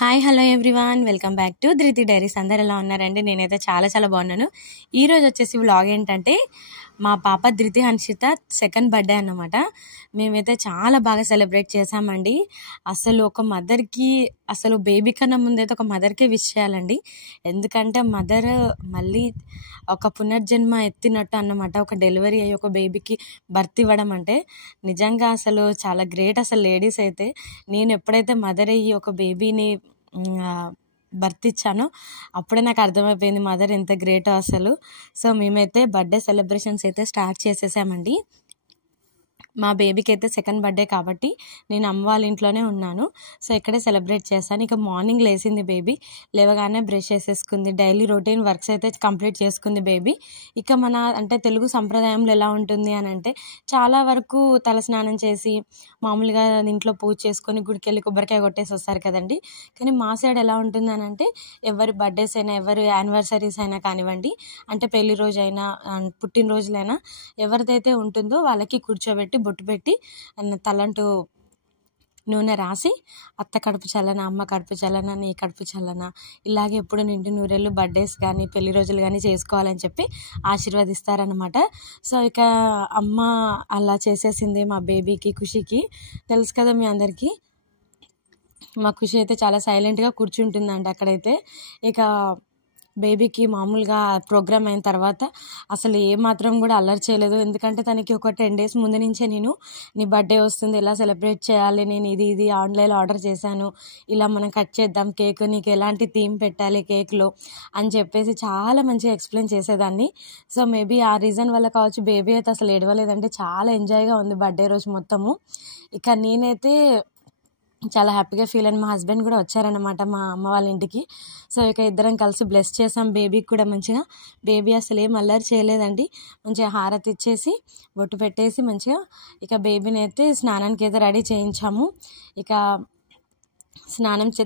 Hi hello everyone, welcome back to ధృతి diaries. అందరు ఎలా ఉన్నారండి? నేనైతే చాలా చాలా బాగున్నాను. ఈరోజు వచ్చేసి వ్లాగ్ ఏంటంటే మా పాప ధృతి హన్షిత సెకండ్ బర్త్డే అన్నమాట. మేమైతే చాలా బాగా సెలబ్రేట్ చేసామండి. అసలు ఒక మదర్కి అసలు బేబీ కన్నా ముందైతే ఒక మదర్కే విష్ చేయాలండి. ఎందుకంటే మదర్ మళ్ళీ ఒక పునర్జన్మ ఎత్తినట్టు అన్నమాట. ఒక డెలివరీ అయ్యి ఒక బేబీకి బర్త్ ఇవ్వడం అంటే నిజంగా అసలు చాలా గ్రేట్. అసలు లేడీస్ అయితే నేను ఎప్పుడైతే మదర్ అయ్యి ఒక బేబీని బర్త్ ఇచ్చానో అప్పుడే నాకు అర్థమైపోయింది మదర్ ఎంత గ్రేటో అసలు. సో మేమైతే బర్త్డే సెలబ్రేషన్స్ అయితే స్టార్ట్ చేసేసామండి. మా బేబీకి అయితే సెకండ్ బర్త్డే కాబట్టి నేను అమ్మ వాళ్ళ ఇంట్లోనే ఉన్నాను. సో ఇక్కడే సెలబ్రేట్ చేశాను. ఇక మార్నింగ్ లేచింది బేబీ, లేవగానే బ్రష్ చేసేసుకుంది, డైలీ రొటీన్ వర్క్స్ అయితే కంప్లీట్ చేసుకుంది బేబీ. ఇక మన అంటే తెలుగు సంప్రదాయంలో ఎలా ఉంటుంది అని అంటే చాలా వరకు తలస్నానం చేసి మామూలుగా ఇంట్లో పూజ చేసుకొని గుడికి వెళ్ళి కొబ్బరికాయ కొట్టేసి వస్తారు కదండి. కానీ మా సైడ్ ఎలా ఉంటుంది అని అంటే ఎవరి బర్త్డేస్ అయినా ఎవరి యానివర్సరీస్ అయినా కానివ్వండి, అంటే పెళ్లి రోజైనా పుట్టినరోజులైనా ఎవరిదైతే ఉంటుందో వాళ్ళకి కూర్చోబెట్టి బొట్టు పెట్టి తలంటూ నూనె రాసి అత్త కడుపు చల్లన, అమ్మ కడుపు చల్లన, నీ కడుపు చల్లన, ఇలాగే ఎప్పుడు నిండు నూరేళ్ళు బర్త్డేస్ కానీ పెళ్లి రోజులు కానీ చేసుకోవాలని చెప్పి ఆశీర్వదిస్తారనమాట. సో ఇక అమ్మ అలా చేసేసింది మా బేబీకి, ఖుషికి. తెలుసు కదా మీ అందరికీ, మా ఖుషి అయితే చాలా సైలెంట్గా కూర్చుంటుందంట అక్కడైతే. ఇక బేబీకి మామూలుగా ప్రోగ్రామ్ అయిన తర్వాత అసలు ఏమాత్రం కూడా అల్లరి చేయలేదు. ఎందుకంటే తనకి ఒక 10 days ముందు నుంచే నేను నీ బర్త్డే వస్తుంది, ఎలా సెలబ్రేట్ చేయాలి, నేను ఇది ఆన్లైన్లో ఆర్డర్ చేశాను, ఇలా మనం కట్ చేద్దాం కేక్, నీకు ఎలాంటి థీమ్ పెట్టాలి కేక్లో అని చెప్పేసి చాలా మంచిగా ఎక్స్ప్లెయిన్ చేసేదాన్ని. సో మేబీ ఆ రీజన్ వల్ల కావచ్చు బేబీ అయితే అసలు ఏడవలేదంటే చాలా ఎంజాయ్గా ఉంది బర్త్డే రోజు మొత్తము. ఇక నేనైతే చాలా హ్యాపీగా ఫీల్ అని మా హస్బెండ్ కూడా వచ్చారనమాట మా అమ్మ వాళ్ళ ఇంటికి. సో ఇక ఇద్దరం కలిసి బ్లెస్ చేసాం బేబీకి కూడా మంచిగా. బేబీ అసలు ఏం అల్లరి చేయలేదండి. మంచిగా హారతి ఇచ్చేసి బొట్టు పెట్టేసి మంచిగా ఇక బేబీని అయితే స్నానానికి అయితే రెడీ చేయించాము. ఇక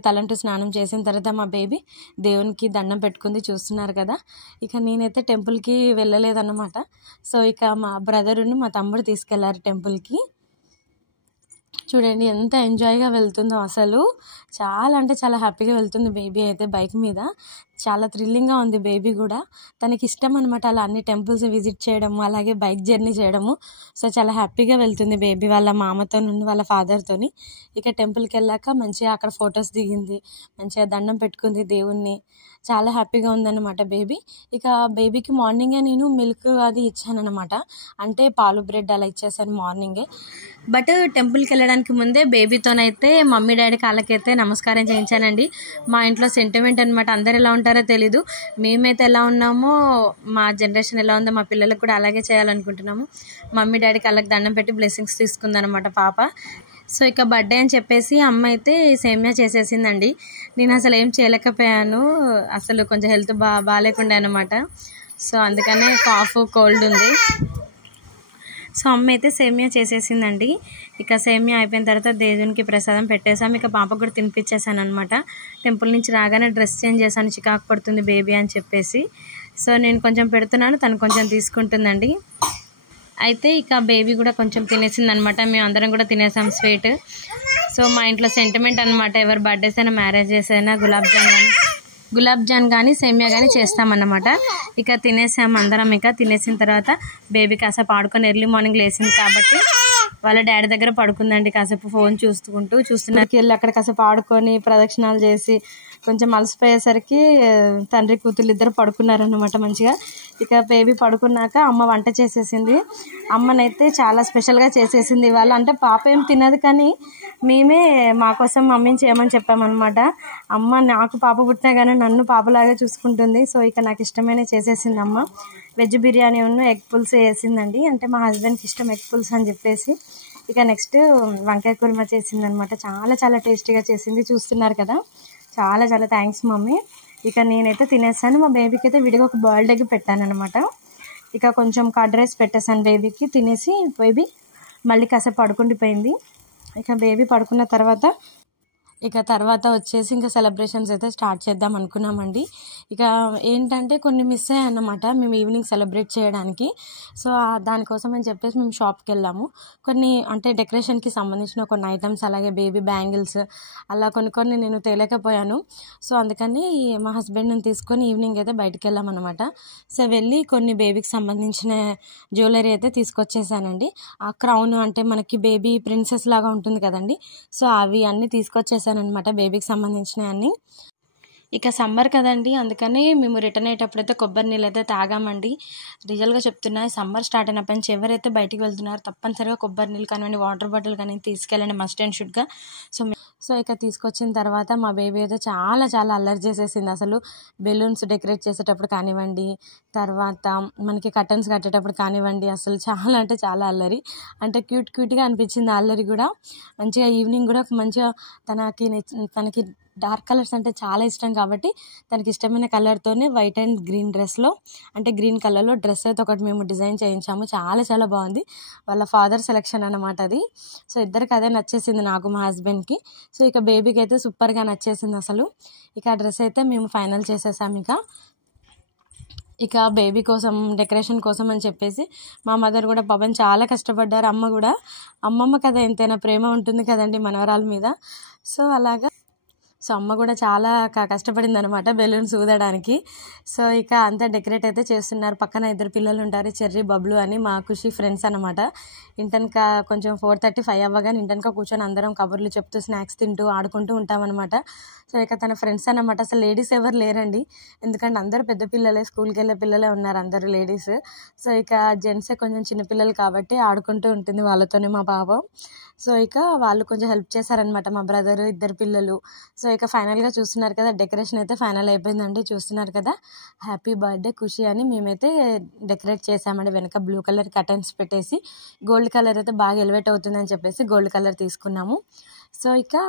తలంటూ స్నానం చేసిన తర్వాత మా బేబీ దేవునికి దండం పెట్టుకుంది, చూస్తున్నారు కదా. ఇక నేనైతే టెంపుల్కి వెళ్ళలేదన్నమాట. సో ఇక మా బ్రదరుని మా తమ్ముడు తీసుకెళ్లారు టెంపుల్కి. చూడండి ఎంత ఎంజాయ్గా వెళ్తుందో అసలు. చాలా అంటే చాలా హ్యాపీగా వెళ్తుంది బేబీ అయితే బైక్ మీద. చాలా థ్రిల్లింగ్గా ఉంది బేబీ కూడా. తనకి ఇష్టం అనమాట అలా అన్ని టెంపుల్స్ విజిట్ చేయడము, అలాగే బైక్ జర్నీ చేయడము. సో చాలా హ్యాపీగా వెళ్తుంది బేబీ వాళ్ళ మామతో నుండి వాళ్ళ ఫాదర్తోని. ఇక టెంపుల్కి వెళ్ళాక మంచిగా అక్కడ ఫొటోస్ దిగింది, మంచిగా దండం పెట్టుకుంది దేవుణ్ణి. చాలా హ్యాపీగా ఉందన్నమాట బేబీ. ఇక బేబీకి మార్నింగే నేను మిల్క్ అది ఇచ్చానన్నమాట, అంటే పాలు బ్రెడ్ అలా ఇచ్చేసాను మార్నింగే. బట్ టెంపుల్కి వెళ్ళడానికి ముందే బేబీతోనైతే మమ్మీ డాడీ కాళ్ళకైతే నమస్కారం చేయించానండి. మా ఇంట్లో సెంటిమెంట్ అనమాట. అందరు ఎలా ఉంటారో తెలీదు, మేమైతే ఎలా ఉన్నామో మా జనరేషన్ ఎలా ఉందో మా పిల్లలకు కూడా అలాగే చేయాలనుకుంటున్నాము. మమ్మీ డాడీ కాళ్ళకి దండం పెట్టి బ్లెస్సింగ్స్ తీసుకుందనమాట పాప. సో ఇక బర్త్డే అని చెప్పేసి అమ్మ అయితే సేమియా చేసేసిందండి. నేను అసలు ఏం చేయలేకపోయాను, అసలు కొంచెం హెల్త్ బాగాలేకుండా అనమాట. సో అందుకనే కాఫ్ కోల్డ్ ఉంది. సో అమ్మ అయితే సేమియా చేసేసిందండి. ఇక సేమియా అయిపోయిన తర్వాత దేవునికి ప్రసాదం పెట్టేసాం. ఇక పాపకు కూడా తినిపించేసాను అనమాట. టెంపుల్ నుంచి రాగానే డ్రెస్ చేంజ్ చేశాను, చికాకు పడుతుంది బేబీ అని చెప్పేసి. సో నేను కొంచెం పెడుతున్నాను, తను కొంచెం తీసుకుంటుందండి. అయితే ఇక బేబీ కూడా కొంచెం తినేసింది అనమాట. మేము అందరం కూడా తినేసాం స్వీట్. సో మా ఇంట్లో సెంటిమెంట్ అనమాట. ఎవరు బర్త్డేస్ అయినా మ్యారేజెస్ అయినా గులాబ్ జాన్ కానీ సేమియా కానీ చేస్తామన్నమాట. ఇక తినేసాము అందరం. ఇక తినేసిన తర్వాత బేబీ కాసేపు ఆడుకొని ఎర్లీ మార్నింగ్ లేచింది కాబట్టి వాళ్ళ డాడీ దగ్గర పడుకుందండి. కాసేపు ఫోన్ చూస్తున్నారు. వెళ్ళి అక్కడ కాసేపు ఆడుకొని ప్రదక్షిణాలు చేసి కొంచెం అలసిపోయేసరికి తండ్రి కూతురు ఇద్దరు పడుకున్నారన్నమాట మంచిగా. ఇక బేబీ పడుకున్నాక అమ్మ వంట చేసేసింది. అమ్మనైతే చాలా స్పెషల్గా చేసేసింది ఇవాళ. అంటే పాప ఏం తినదు కానీ మేమే మా కోసం మమ్మీని చేయమని చెప్పామన్నమాట. అమ్మ నాకు పాప పుట్టినా కానీ నన్ను పాపలాగా చూసుకుంటుంది. సో ఇక నాకు ఇష్టమైన చేసేసింది అమ్మ. వెజ్ బిర్యానీ ఎగ్ పులుసు వేసిందండి, అంటే మా హస్బెండ్కి ఇష్టం ఎగ్ పులుసు అని చెప్పేసి. ఇక నెక్స్ట్ వంకాయ కుర్మా చేసింది అనమాట. చాలా చాలా టేస్టీగా చేసింది, చూస్తున్నారు కదా. చాలా చాలా థ్యాంక్స్ మమ్మీ. ఇక నేనైతే తినేసాను. మా బేబీకి అయితే విడిగా ఒక బాయిల్డ్ ఎగ్ పెట్టాను అనమాట. ఇక కొంచెం కర్డ్ రైస్ పెట్టేసాను బేబీకి. తినేసి బేబీ మళ్ళీ కాసేపు పడుకుండిపోయింది. ఇక బేబీ పడుకున్న తర్వాత ఇక తర్వాత వచ్చేసి ఇంకా సెలబ్రేషన్స్ అయితే స్టార్ట్ చేద్దాం అనుకున్నామండి. ఇక ఏంటంటే కొన్ని మిస్ అయ్యాయి అన్నమాట మేము ఈవినింగ్ సెలబ్రేట్ చేయడానికి. సో దానికోసం అని చెప్పేసి మేము షాప్కి వెళ్ళాము. కొన్ని అంటే డెకరేషన్కి సంబంధించిన కొన్ని ఐటమ్స్, అలాగే బేబీ బ్యాంగిల్స్ అలా కొన్ని నేను తేలేకపోయాను. సో అందుకని మా హస్బెండ్ని తీసుకొని ఈవినింగ్ అయితే బయటికి వెళ్ళామన్నమాట. సో వెళ్ళి కొన్ని బేబీకి సంబంధించిన జ్యువెలరీ అయితే తీసుకొచ్చేసానండి. ఆ క్రౌన్ అంటే మనకి బేబీ ప్రిన్సెస్ లాగా ఉంటుంది కదండి, సో అవి అన్నీ తీసుకొచ్చేసాను అనమాట, బేబీకి సంబంధించినవి అన్నీ. ఇక సమ్మర్ కదండి, అందుకని మేము రిటర్న్ అయ్యేటప్పుడైతే కొబ్బరి నీళ్ళు అయితే తాగామండి. రియల్గా చెప్తున్నా, సమ్మర్ స్టార్ట్ అయినప్పటి నుంచి ఎవరైతే బయటికి వెళ్తున్నారో తప్పనిసరిగా కొబ్బరి నీళ్ళు కానివ్వండి, వాటర్ బాటిల్ కానీ తీసుకెళ్ళండి, మస్ట్ అండ్ షుడ్గా. సో ఇక తీసుకొచ్చిన తర్వాత మా బేబీ అయితే చాలా అల్లరి చేసేసింది. అసలు బెలూన్స్ డెకరేట్ చేసేటప్పుడు కానివ్వండి, తర్వాత మనకి కర్టన్స్ కట్టేటప్పుడు కానివ్వండి, అసలు చాలా అంటే చాలా అల్లరి. అంటే క్యూట్గా అనిపించింది అల్లరి కూడా. మంచిగా ఈవినింగ్ కూడా మంచిగా తనకి డార్క్ కలర్స్ అంటే చాలా ఇష్టం కాబట్టి తనకి ఇష్టమైన కలర్తోనే వైట్ అండ్ గ్రీన్ డ్రెస్లో, అంటే గ్రీన్ కలర్లో డ్రెస్ అయితే ఒకటి మేము డిజైన్ చేయించాము. చాలా బాగుంది. వాళ్ళ ఫాదర్ సెలెక్షన్ అన్నమాట అది. సో ఇద్దరికి అదే నచ్చేసింది, నాకు మా హస్బెండ్కి. సో ఇక బేబీకి అయితే సూపర్గా నచ్చేసింది అసలు. ఇక ఆ డ్రెస్ అయితే మేము ఫైనల్ చేసేసాం. ఇక బేబీ కోసం డెకరేషన్ కోసం అని చెప్పేసి మా మదర్ కూడా పాపం చాలా కష్టపడ్డారు. అమ్మమ్మ కదా ఎంతైనా ప్రేమ ఉంటుంది కదండి మనవరాల మీద. సో అమ్మ కూడా చాలా కష్టపడింది అనమాట బెలూన్స్ ఊదడానికి. సో ఇక అంతా డెకరేట్ అయితే చేస్తున్నారు. పక్కన 2 పిల్లలు ఉంటారు, చెర్రీ, బబ్లు అని, మా ఖుషి ఫ్రెండ్స్ అనమాట. ఇంటనక కొంచెం 4:35 అవ్వగానే ఇంటనక కూర్చొని అందరం కబుర్లు చెప్తూ స్నాక్స్ తింటూ ఆడుకుంటూ ఉంటామన్నమాట. సో ఇక తన ఫ్రెండ్స్ అన్నమాట. అసలు లేడీస్ ఎవరు లేరండి, ఎందుకంటే అందరూ పెద్ద పిల్లలే, స్కూల్కి వెళ్ళే పిల్లలే ఉన్నారు అందరూ లేడీస్. సో ఇక జెంట్సే కొంచెం చిన్నపిల్లలు కాబట్టి ఆడుకుంటూ ఉంటుంది వాళ్ళతోనే మా పాప. సో ఇక వాళ్ళు కొంచెం హెల్ప్ చేశారనమాట, మా బ్రదర్, 2 పిల్లలు. సో ఇక ఫైనల్గా చూస్తున్నారు కదా, డెకరేషన్ అయితే ఫైనల్ అయిపోయిందండి. చూస్తున్నారు కదా, హ్యాపీ బర్త్డే ఖుషి అని మేమైతే డెకరేట్ చేసామండి. వెనక బ్లూ కలర్ కర్టన్స్ పెట్టేసి, గోల్డ్ కలర్ అయితే బాగా ఎలివేట్ అవుతుందని చెప్పేసి గోల్డ్ కలర్ తీసుకున్నాము. సో ఇక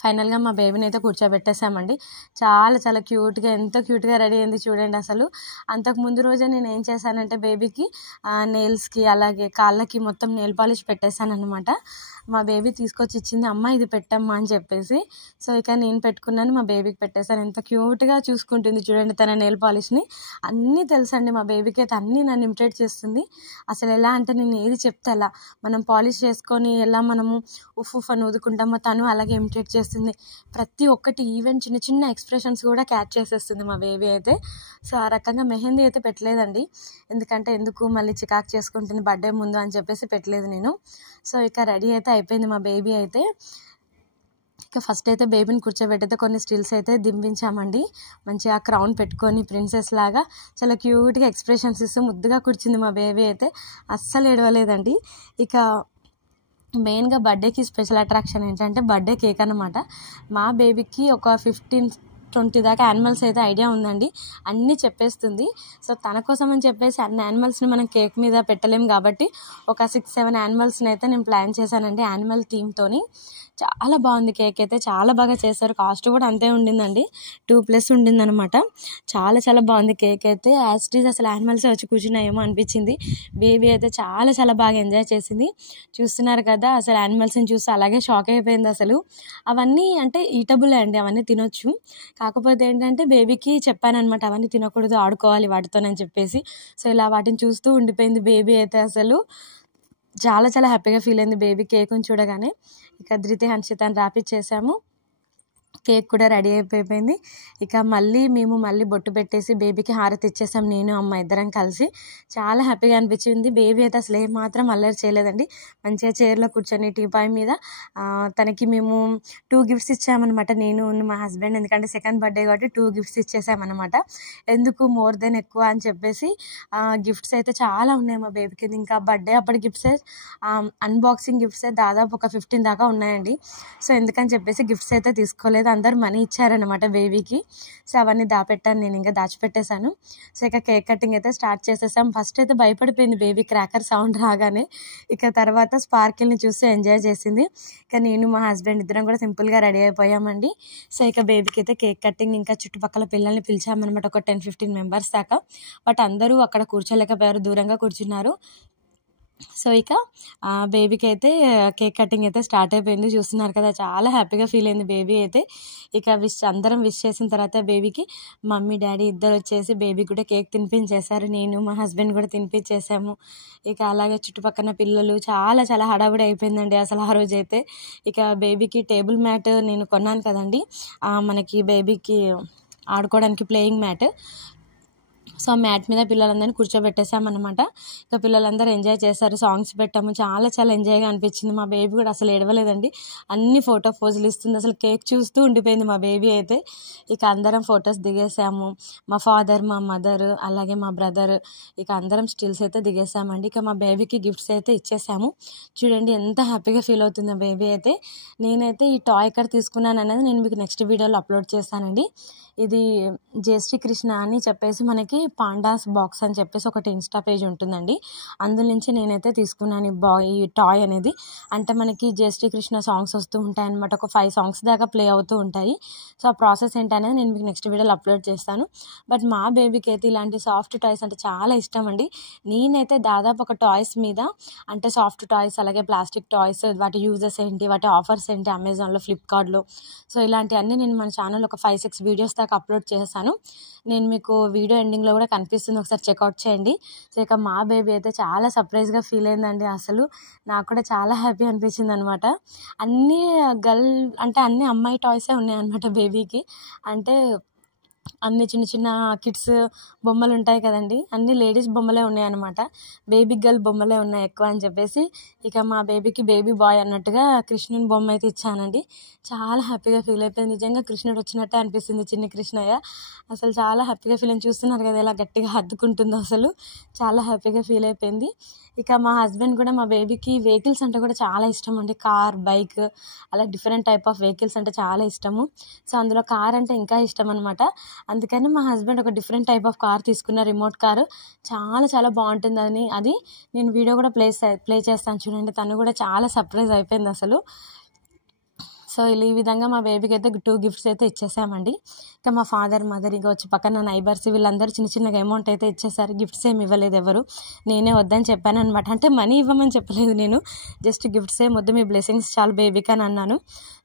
ఫైనల్గా మా బేబీని అయితే కూర్చోబెట్టేసామండి. చాలా క్యూట్గా, ఎంతో క్యూట్గా రెడీ అయింది చూడండి అసలు. అంతకు ముందు రోజే నేను ఏం చేశానంటే బేబీకి నెయిల్స్కి అలాగే కాళ్ళకి మొత్తం నెయిల్ పాలిష్ పెట్టేశాను అనమాట. మా బేబీ తీసుకొచ్చి ఇచ్చింది, అమ్మ ఇది పెట్టమ్మా అని చెప్పేసి. సో ఇక నేను పెట్టుకున్నాను, మా బేబీకి పెట్టేశాను. ఎంత క్యూట్గా చూసుకుంటుంది చూడండి తన నెయిల్ పాలిష్ని. అన్నీ తెలుసండి మా బేబీకి అయితే, అన్నీ నన్ను ఇమిటేట్ చేస్తుంది. అసలు ఎలా అంటే నేను ఏది చెప్తే అలా, మనం పాలిష్ చేసుకొని ఎలా మనము ఉఫ్ అని ఊదుకుంటామో తను అలాగే ఇమిటేట్ చేస్తుంది. ప్రతి ఒక్కటి, ఈవెన్ చిన్న ఎక్స్ప్రెషన్స్ కూడా క్యాచ్ చేసేస్తుంది మా బేబీ అయితే. సో ఆ రకంగా మెహందీ అయితే పెట్టలేదండి, ఎందుకంటే ఎందుకు మళ్ళీ చికాకు చేసుకుంటుంది బర్త్డే ముందు అని చెప్పేసి పెట్టలేదు నేను. సో ఇక రెడీ అయితే అయిపోయింది మా బేబీ అయితే. ఇక ఫస్ట్ అయితే బేబీని కూర్చోబెట్టయితే కొన్ని స్టిల్స్ అయితే దింపించామండి. మంచిగా క్రౌన్ పెట్టుకొని ప్రిన్సెస్ లాగా చాలా క్యూట్గా ఎక్స్ప్రెషన్స్ ఇస్తూ ముద్దుగా కూర్చుంది మా బేబీ అయితే. అస్సలు ఏడవలేదండి. ఇక మెయిన్గా బర్త్డేకి స్పెషల్ అట్రాక్షన్ ఏంటంటే బర్త్డే కేక్ అన్నమాట. మా బేబీకి ఒక 15-20 దాకా యానిమల్స్ అయితే ఐడియా ఉందండి, అన్నీ చెప్పేస్తుంది. సో తన కోసం అని చెప్పేసి అన్ని యానిమల్స్ని మనం కేక్ మీద పెట్టలేం కాబట్టి ఒక 6-7 యానిమల్స్ని అయితే నేను ప్లాన్ చేశానండి, యానిమల్ థీమ్తోని. చాలా బాగుంది కేక్ అయితే, చాలా బాగా చేశారు. కాస్ట్ కూడా అంతే ఉండిందండి, 2+ ఉండిందనమాట. చాలా బాగుంది కేక్ అయితే. యాజ్ ఇట్ ఈజ్ అసలు యానిమల్సే వచ్చి కూర్చున్నాయేమో అనిపించింది. బేబీ అయితే చాలా బాగా ఎంజాయ్ చేసింది. చూస్తున్నారు కదా, అసలు యానిమల్స్ని చూసి అలాగే షాక్ అయిపోయింది అసలు. అవన్నీ అంటే ఈటబులే అండి, అవన్నీ తినొచ్చు. కాకపోతే ఏంటంటే బేబీకి చెప్పానమాట, అవన్నీ తినకూడదు, ఆడుకోవాలి వాటితోనని చెప్పేసి. సో ఇలా వాటిని చూస్తూ ఉండిపోయింది బేబీ అయితే. అసలు చాలా హ్యాపీగా ఫీల్ అయింది బేబీ కేక్ని చూడగానే. ఇక ధృతి హన్షితని రాపిచ్చేసాము, కేక్ కూడా రెడీ అయిపోయింది. ఇక మేము బొట్టు పెట్టేసి బేబీకి హారతి ఇచ్చేసాం, నేను అమ్మ ఇద్దరం కలిసి. చాలా హ్యాపీగా అనిపించింది. బేబీ అయితే అసలు ఏమాత్రం అల్లరి చేయలేదండి, మంచిగా చైర్లో కూర్చొని టీపాయ్ మీద. తనకి మేము 2 గిఫ్ట్స్ ఇచ్చామన్నమాట, నేను మా హస్బెండ్. ఎందుకంటే సెకండ్ బర్త్డే కాబట్టి 2 గిఫ్ట్స్ ఇచ్చేసామన్నమాట. ఎందుకు మోర్ దెన్ ఎక్కువ అని చెప్పేసి గిఫ్ట్స్ అయితే చాలా ఉన్నాయి మా బేబీకి. ఇంకా బర్త్డే అప్పటి గిఫ్ట్సే, అన్బాక్సింగ్ గిఫ్ట్సే దాదాపు ఒక 15 దాకా ఉన్నాయండి. సో ఎందుకని చెప్పేసి గిఫ్ట్స్ అయితే తీసుకోలేదు, అందరూ మనీ ఇచ్చారనమాట బేబీకి. సో అవన్నీ దాపెట్టాను, నేను ఇంకా దాచిపెట్టేశాను. సో ఇక కేక్ కటింగ్ అయితే స్టార్ట్ చేసేసాం. ఫస్ట్ అయితే భయపడిపోయింది బేబీ క్రాకర్ సౌండ్ రాగానే. ఇక తర్వాత స్పార్కిల్ని చూసి ఎంజాయ్ చేసింది. ఇక నేను మా హస్బెండ్ ఇద్దరం కూడా సింపుల్గా రెడీ అయిపోయామండి. సో ఇక బేబీకి అయితే కేక్ కటింగ్, ఇంకా చుట్టుపక్కల పిల్లల్ని పిలిచామన్నమాట, ఒక 10-15 మెంబర్స్ దాకా. బట్ అందరూ అక్కడ కూర్చోలేకపోయారు, దూరంగా కూర్చున్నారు. సో ఇక బేబీకి అయితే కేక్ కటింగ్ అయితే స్టార్ట్ అయిపోయింది. చూస్తున్నారు కదా, చాలా హ్యాపీగా ఫీల్ అయింది బేబీ అయితే. ఇక అందరం విష్ చేసిన తర్వాత బేబీకి మమ్మీ డాడీ ఇద్దరు వచ్చేసి బేబీకి కూడా కేక్ తినిపించేశారు. నేను మా హస్బెండ్ కూడా తినిపించేసాము. ఇక అలాగే చుట్టుపక్కల పిల్లలు చాలా చాలా హడావుడి అయిపోయిందండి అసలు ఆ రోజైతే. ఇక బేబీకి టేబుల్ మ్యాట్ నేను కొన్నాను కదండి, మనకి బేబీకి ఆడుకోవడానికి ప్లేయింగ్ మ్యాట్. సో మ్యాట్ మీద పిల్లలందరినీ కూర్చోబెట్టేసామన్నమాట. ఇక పిల్లలందరూ ఎంజాయ్ చేశారు, సాంగ్స్ పెట్టాము, చాలా చాలా ఎంజాయ్గా అనిపించింది. మా బేబీ కూడా అసలు ఏడవలేదండి, అన్ని పోజులు ఇస్తుంది. అసలు కేక్ చూస్తూ ఉండిపోయింది మా బేబీ అయితే. ఇక అందరం ఫొటోస్ దిగేసాము, మా ఫాదర్, మా మదర్, అలాగే మా బ్రదర్, ఇక అందరం స్టిల్స్ అయితే దిగేసామండి. ఇక మా బేబీకి గిఫ్ట్స్ అయితే ఇచ్చేసాము. చూడండి ఎంత హ్యాపీగా ఫీల్ అవుతుంది బేబీ అయితే. నేనైతే ఈ టాయ్ ఎక్కడ తీసుకున్నాను అనేది నేను మీకు నెక్స్ట్ వీడియోలో అప్లోడ్ చేస్తానండి. ఇది జయశ్రీ కృష్ణ అని చెప్పేసి మనకి పాండాస్ బాక్స్ అని చెప్పేసి ఒకటి ఇన్స్టా పేజ్ ఉంటుందండి, అందులో నుంచి నేనైతే తీసుకున్నాను ఈ టాయ్ అనేది. అంటే మనకి జయశ్రీ కృష్ణ సాంగ్స్ వస్తూ ఉంటాయి అనమాట, ఒక 5 సాంగ్స్ దాకా ప్లే అవుతూ ఉంటాయి. సో ఆ ప్రాసెస్ ఏంటనేది నేను మీకు నెక్స్ట్ వీడియోలో అప్లోడ్ చేస్తాను. బట్ మా బేబీకి అయితే ఇలాంటి సాఫ్ట్ టాయ్స్ అంటే చాలా ఇష్టం అండి. నేనైతే దాదాపు ఒక టాయ్స్ మీద, అంటే సాఫ్ట్ టాయ్స్ అలాగే ప్లాస్టిక్ టాయ్స్, వాటి యూజెస్ ఏంటి, వాటి ఆఫర్స్ ఏంటి అమెజాన్లో, ఫ్లిప్కార్ట్లో, సో ఇలాంటివన్నీ నేను మన ఛానల్ ఒక 5-6 వీడియోస్ దాకా అప్లోడ్ చేశాను. నేను మీకు వీడియో ఎండింగ్లో కూడా కనిపిస్తుంది, ఒకసారి చెక్అవుట్ చేయండి. సో ఇక మా బేబీ అయితే చాలా సర్ప్రైజ్గా ఫీల్ అయిందండి. అసలు నాకు కూడా చాలా హ్యాపీ అనిపించింది అనమాట. అన్నీ అంటే అన్ని అమ్మాయి టాయ్సే ఉన్నాయన్నమాట బేబీకి. అంటే అన్ని చిన్న చిన్న కిడ్స్ బొమ్మలు ఉంటాయి కదండి, అన్ని లేడీస్ బొమ్మలే ఉన్నాయన్నమాట. బేబీ గర్ల్ బొమ్మలే ఉన్నాయి ఎక్కువ అని చెప్పేసి ఇక మా బేబీకి బేబీ బాయ్ అన్నట్టుగా కృష్ణుని బొమ్మ అయితే ఇచ్చానండి. చాలా హ్యాపీగా ఫీల్ అయిపోయింది, నిజంగా కృష్ణుడు వచ్చినట్టే అనిపిస్తుంది, చిన్న కృష్ణయ్య. అసలు చాలా హ్యాపీగా ఫీల్ అయింది. చూస్తున్నారు కదా ఎలా గట్టిగా హత్తుకుంటుందో, అసలు చాలా హ్యాపీగా ఫీల్ అయిపోయింది. ఇక మా హస్బెండ్ కూడా మా బేబీకి వెహికల్స్ అంటే కూడా చాలా ఇష్టం అండి, కార్, బైక్, అలా డిఫరెంట్ టైప్ ఆఫ్ వెహికల్స్ అంటే చాలా ఇష్టము. సో అందులో కార్ అంటే ఇంకా ఇష్టం అనమాట. అందుకని మా హస్బెండ్ ఒక డిఫరెంట్ టైప్ ఆఫ్ కార్ తీసుకున్న, రిమోట్ కారు, చాలా చాలా బాగుంటుంది అది నేను వీడియో కూడా ప్లే చేస్తాను చూడండి. తను కూడా చాలా సర్ప్రైజ్ అయిపోయింది అసలు. సో ఈ విధంగా మా బేబీకి అయితే 2 గిఫ్ట్స్ అయితే ఇచ్చేసామండి. ఇక మా ఫాదర్, మదర్, ఇంకా వచ్చి పక్కన నైబర్స్ వీళ్ళందరూ చిన్న చిన్నగా అమౌంట్ అయితే ఇచ్చేసారు. గిఫ్ట్స్ ఏమి ఇవ్వలేదు ఎవరు, నేనే వద్దని చెప్పాను అనమాట. అంటే మనీ ఇవ్వమని చెప్పలేదు నేను, జస్ట్ గిఫ్ట్స్ ఏమి వద్దు, మీ బ్లెస్సింగ్స్ చాలు బేబీకి అని అన్నాను.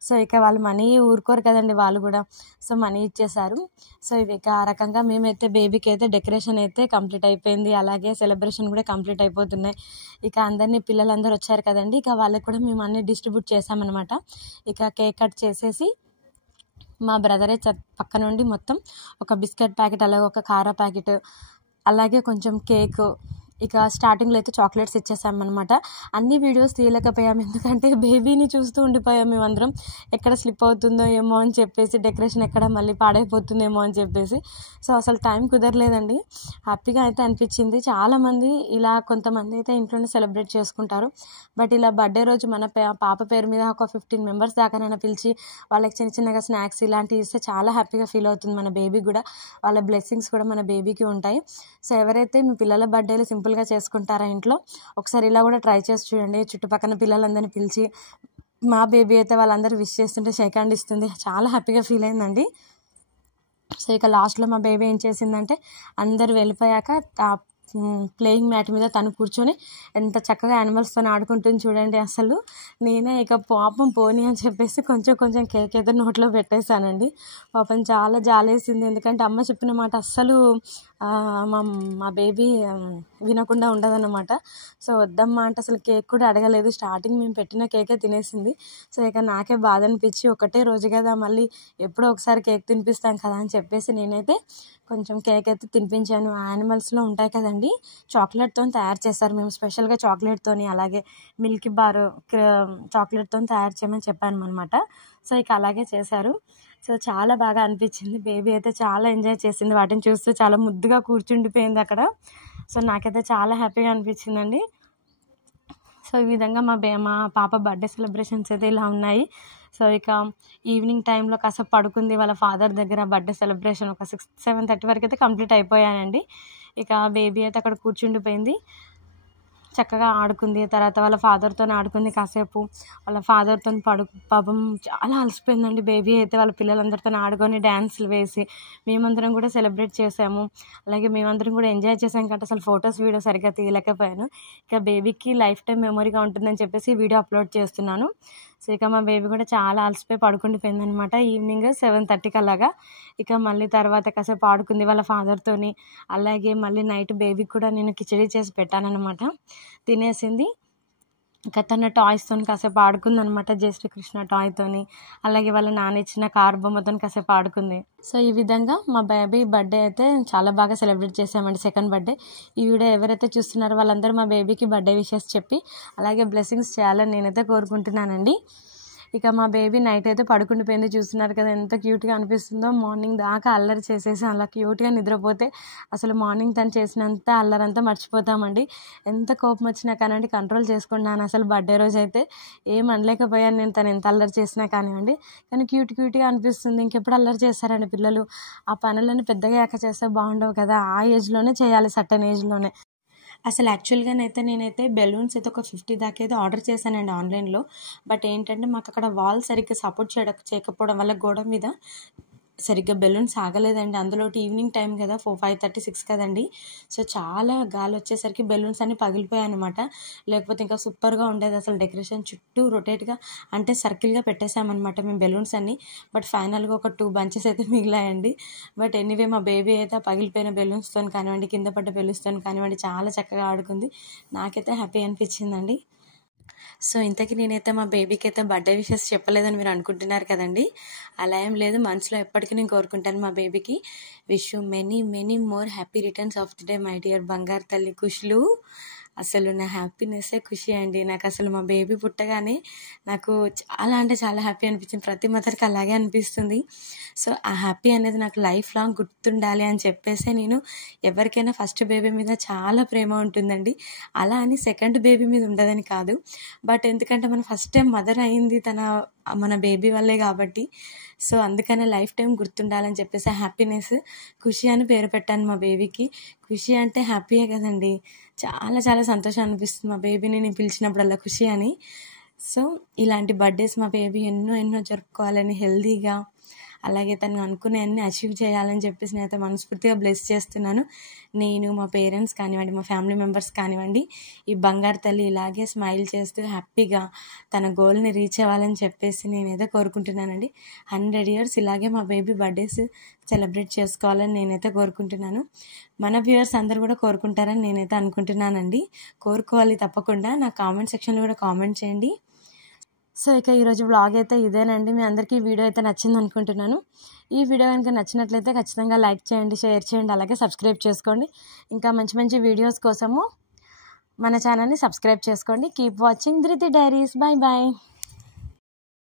సో ఇక వాళ్ళు మనీ ఊరుకోరు కదండి వాళ్ళు కూడా, సో మనీ ఇచ్చేసారు. సో ఇక ఆ రకంగా మేమైతే బేబీకి అయితే డెకరేషన్ అయితే కంప్లీట్ అయిపోయింది, అలాగే సెలబ్రేషన్ కూడా కంప్లీట్ అయిపోతున్నాయి. ఇక అందరినీ పిల్లలందరూ వచ్చారు కదండి, ఇక వాళ్ళకి కూడా మేము అన్నీ డిస్ట్రిబ్యూట్ చేసామన్నమాట. ఇక కేక్ కట్ చేసేసి మా బ్రదరే పక్క నుండి మొత్తం ఒక బిస్కెట్ ప్యాకెట్, అలాగే ఒక కారా ప్యాకెట్, అలాగే కొంచెం కేక్, ఇక స్టార్టింగ్లో అయితే చాక్లెట్స్ ఇచ్చేసామన్నమాట. అన్ని వీడియోస్ తీయలేకపోయాము, ఎందుకంటే బేబీని చూస్తూ ఉండిపోయాము మేమందరం, ఎక్కడ స్లిప్ అవుతుందో ఏమో అని చెప్పేసి, డెకరేషన్ ఎక్కడ మళ్ళీ పాడైపోతుందేమో అని చెప్పేసి. సో అసలు టైం కుదరలేదండి. హ్యాపీగా అయితే అనిపించింది. చాలామంది ఇలా కొంతమంది అయితే ఇంట్లోనే సెలబ్రేట్ చేసుకుంటారు, బట్ ఇలా బర్త్డే రోజు మన పాప పేరు మీద ఒక 15 మెంబర్స్ దాకానైనా పిలిచి వాళ్ళకి చిన్న చిన్నగా స్నాక్స్ ఇలాంటివి ఇస్తే చాలా హ్యాపీగా ఫీల్ అవుతుంది మన బేబీ కూడా, వాళ్ళ బ్లెస్సింగ్స్ కూడా మన బేబీకి ఉంటాయి. సో ఎవరైతే మీ పిల్లల బర్త్డేలు సింపుల్గా చేసుకుంటారా ఇంట్లో, ఒకసారి ఇలా కూడా ట్రై చేసి చూడండి. చుట్టుపక్కల పిల్లలందరినీ పిలిచి, మా బేబీ అయితే వాళ్ళందరూ విష్ చేస్తుంటే షేక్ హ్యాండ్ ఇస్తుంది, చాలా హ్యాపీగా ఫీల్ అయిందండి. సో ఇక లాస్ట్లో మా బేబీ ఏం చేసిందంటే, అందరూ వెళ్ళిపోయాక ప్లేయింగ్ మ్యాట్ మీద తను కూర్చొని ఎంత చక్కగా యానిమల్స్తో ఆడుకుంటుంది చూడండి. అసలు నేనే ఇక పాపం పోనీ అని చెప్పేసి కొంచెం కొంచెం కేక్ అయితే నోట్లో పెట్టేశానండి. పాపం చాలా జాలేసింది, ఎందుకంటే అమ్మ చెప్పిన మాట అస్సలు మా బేబీ వినకుండా ఉండదన్నమాట. సో వద్దమ్మా అంటే అసలు కేక్ కూడా అడగలేదు, స్టార్టింగ్ మేము పెట్టిన కేకే తినేసింది. సో ఇక నాకే బాధ అనిపించి, ఒకటే రోజు కదా మళ్ళీ ఎప్పుడో ఒకసారి కేక్ తినిపిస్తాం కదా అని చెప్పేసి నేనైతే కొంచెం కేక్ అయితే తినిపించాను. యానిమల్స్లో ఉంటాయి కదండి, చాక్లెట్తో తయారు చేస్తారు, మేము స్పెషల్గా చాక్లెట్తో, అలాగే మిల్కీ బార్ చాక్లెట్తో తయారు చేయమని చెప్పాను అనమాట. సో ఇక అలాగే చేశారు. సో చాలా బాగా అనిపించింది, బేబీ అయితే చాలా ఎంజాయ్ చేసింది, వాటిని చూస్తూ చాలా ముద్దుగా కూర్చుండిపోయింది అక్కడ. సో నాకైతే చాలా హ్యాపీగా అనిపించిందండి. సో ఈ విధంగా మా పాప బర్త్డే సెలబ్రేషన్స్ అయితే ఇలా ఉన్నాయి. సో ఇక ఈవినింగ్ టైంలో కాసేపు పడుకుంది వాళ్ళ ఫాదర్ దగ్గర. బర్త్డే సెలబ్రేషన్ ఒక 6-7:30 వరకు అయితే కంప్లీట్ అయిపోయానండి. ఇక బేబీ అయితే అక్కడ కూర్చుండిపోయింది. చక్కగా ఆడుకుంది. తర్వాత వాళ్ళ ఫాదర్‌తో ఆడుకుంది కాసేపు. వాళ్ళ ఫాదర్‌తో పాపం చాలా అలసిపోయిందండి బేబీ అయితే. వాళ్ళ పిల్లలందరితో ఆడుకొని డ్యాన్స్‌లు వేసి మేమందరం కూడా సెలబ్రేట్ చేసాము. అలాగే మేమందరం కూడా ఎంజాయ్ చేసాం కాబట్టి అసలు ఫొటోస్, వీడియో సరిగ్గా తీయలేకపోయాను. ఇక బేబీకి లైఫ్ టైమ్ మెమొరీగా ఉంటుందని చెప్పేసి వీడియో అప్లోడ్ చేస్తున్నాను. సో ఇక మా బేబీ కూడా చాలా అలసిపోయి పడుకుండిపోయిందనమాట. ఈవినింగ్ 7:30కి అలాగా. ఇక మళ్ళీ తర్వాత కాసేపు ఆడుకుంది వాళ్ళ ఫాదర్‌తోని. అలాగే మళ్ళీ నైట్ బేబీకి కూడా నేను కిచిడీ చేసి పెట్టాననమాట. తినేసింది. ఇక తన టాయ్స్‌తోని కాసేపు ఆడుకుందనమాట. జై శ్రీకృష్ణ టాయ్‌తోని. అలాగే వాళ్ళ నాన్న ఇచ్చిన కారు బొమ్మతోని కాసేపు ఆడుకుంది. సో ఈ విధంగా మా బేబీ బర్త్డే అయితే చాలా బాగా సెలబ్రేట్ చేసామండి, సెకండ్ బర్త్డే. ఈ వీడియో ఎవరైతే చూస్తున్నారో వాళ్ళందరూ మా బేబీకి బర్త్డే విషెస్ చెప్పి అలాగే బ్లెస్సింగ్స్ చేయాలని నేనైతే కోరుకుంటున్నానండి. ఇక మా బేబీ నైట్ అయితే పడుకుండిపోయింది. చూస్తున్నారు కదా ఎంత క్యూట్గా అనిపిస్తుందో. మార్నింగ్ దాకా అల్లరి చేసేసి అలా క్యూట్గా నిద్రపోతే అసలు మార్నింగ్ తను చేసినంత అల్లరంతా మర్చిపోతామండి. ఎంత కోపం వచ్చినా కానివ్వండి కంట్రోల్ చేసుకున్నాను. అసలు బర్త్డే రోజు అయితే ఏం అనలేకపోయాను నేను, తను ఎంత అల్లరి చేసినా కానివ్వండి. కానీ క్యూట్గా అనిపిస్తుంది. ఇంకెప్పుడు అల్లరి చేస్తారండి పిల్లలు. ఆ పనులను పెద్దగా యాక చేస్తే బాగుండవు కదా, ఆ ఏజ్లోనే చేయాలి, సర్టన్ ఏజ్లోనే. అసలు యాక్చువల్గానైతే నేనైతే బెలూన్స్ అయితే ఒక 50 దాకా అయితే ఆర్డర్ చేశానండి ఆన్లైన్లో. బట్ ఏంటంటే మాకు అక్కడ వాల్ సరిగ్గా సపోర్ట్ చేయకపోవడం వల్ల గోడ మీద సరిగ్గా బెలూన్స్ ఆగలేదండి. అందులో ఈవినింగ్ టైం కదా, 5:30, 6 కదండి. సో చాలా గాలి వచ్చేసరికి బెలూన్స్ అన్నీ పగిలిపోయాయి అనమాట. లేకపోతే ఇంకా సూపర్గా ఉండేది అసలు. డెకరేషన్ చుట్టూ రొటేట్గా అంటే సర్కిల్గా పెట్టేసామన్నమాట మేము బెలూన్స్ అన్నీ. బట్ ఫైనల్గా ఒక 2 బంచెస్ అయితే మిగిలాయండి. బట్ ఎనీవే మా బేబీ అయితే పగిలిపోయిన బెలూన్స్తో కానివ్వండి, కింద పడ్డ బెలూన్స్తో కానివ్వండి చాలా చక్కగా ఆడుకుంది. నాకైతే హ్యాపీ అనిపించిందండి. సో ఇంతకీ నేనైతే మా బేబీకి అయితే బర్త్డే విషెస్ చెప్పలేదని మీరు అనుకుంటున్నారు కదండి. అలా ఏం లేదు. మనసులో ఎప్పటికీ నేను కోరుకుంటాను మా బేబీకి wish you many many more happy returns of the day my dear బంగారు తల్లి ఖుషులు. అసలు నా హ్యాపీనెస్సే ఖుషి అండి. నాకు అసలు మా బేబీ పుట్టగానే నాకు చాలా అంటే చాలా హ్యాపీ అనిపించింది. ప్రతి మదర్కి అలాగే అనిపిస్తుంది. సో ఆ హ్యాపీ అనేది నాకు లైఫ్ లాంగ్ గుర్తుండాలి అని చెప్పేసి నేను ఎవరికైనా ఫస్ట్ బేబీ మీద చాలా ప్రేమ ఉంటుందండి. అలా అని సెకండ్ బేబీ మీద ఉండదని కాదు. బట్ ఎందుకంటే మనం ఫస్ట్ టైం మదర్ అయింది మన బేబీ వల్లే కాబట్టి సో అందుకనే లైఫ్ టైం గుర్తుండాలని చెప్పేసి హ్యాపీనెస్ ఖుషి అని పేరు పెట్టాను మా బేబీకి. ఖుషి అంటే హ్యాపీయే కదండి. చాలా చాలా సంతోషం అనిపిస్తుంది మా బేబీని నేను పిలిచినప్పుడల్లా ఖుషి అని. సో ఇలాంటి బర్త్డేస్ మా బేబీ ఎన్నో జరుపుకోవాలని, హెల్దీగా అలాగే తను అనుకునే అన్ని అచీవ్ చేయాలని చెప్పేసి నేనైతే మనస్ఫూర్తిగా బ్లెస్ చేస్తున్నాను. నేను, మా పేరెంట్స్ కానివ్వండి, మా ఫ్యామిలీ మెంబర్స్ కానివ్వండి, ఈ బంగారు తల్లి ఇలాగే స్మైల్ చేస్తూ హ్యాపీగా తన గోల్ని రీచ్ అవ్వాలని చెప్పేసి నేనైతే కోరుకుంటున్నానండి. 100 years ఇలాగే మా బేబీ బర్త్డేస్ సెలబ్రేట్ చేసుకోవాలని నేనైతే కోరుకుంటున్నాను. మన వ్యూవర్స్ అందరూ కూడా కోరుకుంటారని నేనైతే అనుకుంటున్నానండి. కోరుకోవాలి తప్పకుండా. నా కామెంట్ సెక్షన్లో కూడా కామెంట్ చేయండి. సో ఇక ఈరోజు వ్లాగ్ అయితే ఇదేనండి. మీ అందరికీ ఈ వీడియో అయితే నచ్చింది అనుకుంటున్నాను. ఈ వీడియో కనుక నచ్చినట్లయితే ఖచ్చితంగా లైక్ చేయండి, షేర్ చేయండి, అలాగే సబ్స్క్రైబ్ చేసుకోండి. ఇంకా మంచి వీడియోస్ కోసము మన ఛానల్ని సబ్స్క్రైబ్ చేసుకోండి. Keep watching Dhriti diaries. Bye bye.